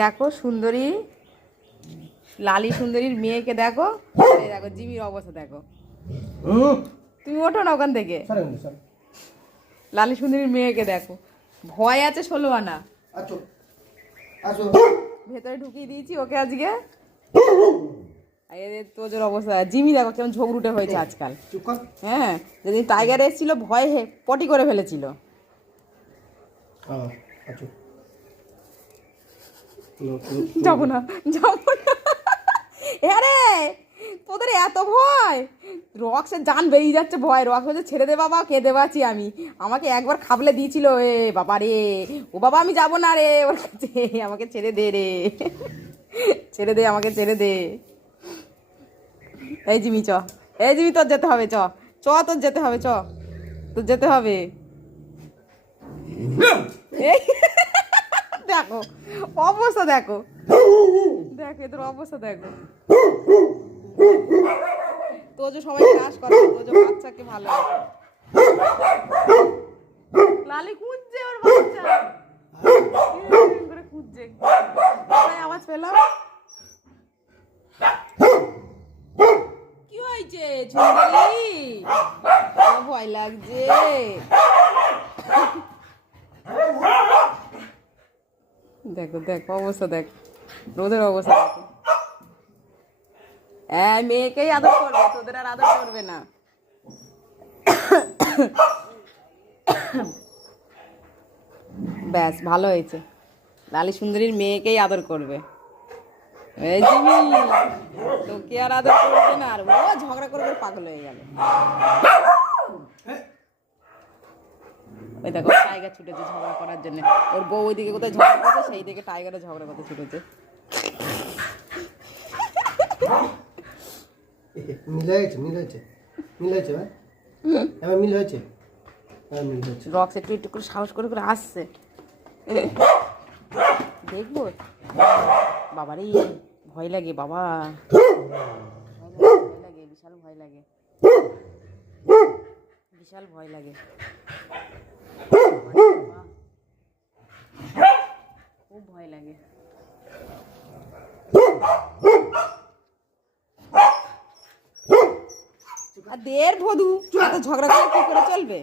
দেখো সুন্দরী, লালি সুন্দরীর মেয়েকে দেখো। দেখো জিমির অবস্থা দেখো। তুমি ওঠো না ওখান থেকে। লালি সুন্দরীর মেয়েকে দেখো, ভয় আছে 16 আনা। ভেতরে ঢুকিয়ে দিয়েছি ওকে আজকে। তোজোর অবস্থা, জিমি দেখো কেমন ঝগড়ুটে হয়েছে আজকাল। হ্যাঁ, যেদিন টাইগার এসেছিল ভয়ে পটি করে ফেলেছিল। যাবো না, যাবো না। আরে তোদের এত ভয়, রক্সের জান বেরিয়ে যাচ্ছে ভয়। রক্স বলছে ছেড়ে দে বাবা, কেঁদে বাঁচি আমি। আমাকে একবার খাবলে দিয়েছিল, এ বাবা রে, ও বাবা আমি যাবো না রে ওর কাছে, আমাকে ছেড়ে দে রে, ছেড়ে দে আমাকে, ছেড়ে দে। এই জিমি চ, এই জিমি তোর যেতে হবে, চ চ তোর যেতে হবে, চ তোর যেতে হবে। এই দেখো অবস্থা, দেখো দেখো এদের অবস্থা দেখো। তোজো সবাই চাষ করে, তোজো বাচ্চাকে ভালো লাগে। লালি খুঁজছে ওর বাচ্চা, করে খুঁজছে। আওয়াজ পেলাম, কি হয়েছে সুন্দরী? ভয় লাগছে। দেখো দেখো অবস্থা, দেখো রোদের অবস্থা দেখো। হ্যাঁ, মেয়েকেই আদর করবে, তোদের আর আদর করবে না। ব্যাস ভালো হয়েছে, লালি সুন্দরীর মেয়েকেই আদর করবে। এই জিমি তোকে আর আদর করবে না, আর ও ঝগড়া করে পাগল হয়ে গেল। ওই দেখো টাইগার ছুটেছে ঝগড়া করার জন্য। ওর বউ ওইদিকে কোথায় ঝগড়া করছে, সেই দিকে টাইগারও ঝগড়া করতে ছুটেছে। রক্স একটু একটু করে সাহস করে করে আসছে, দেখবো। বাবারে ভয় লাগে বাবা, ভয় লাগে, বিশাল ভয় লাগে, বিশাল ভয় লাগে, খুব ভয় লাগে। আর দের ভদু এত ঝগড়া করে কি করে চলবে?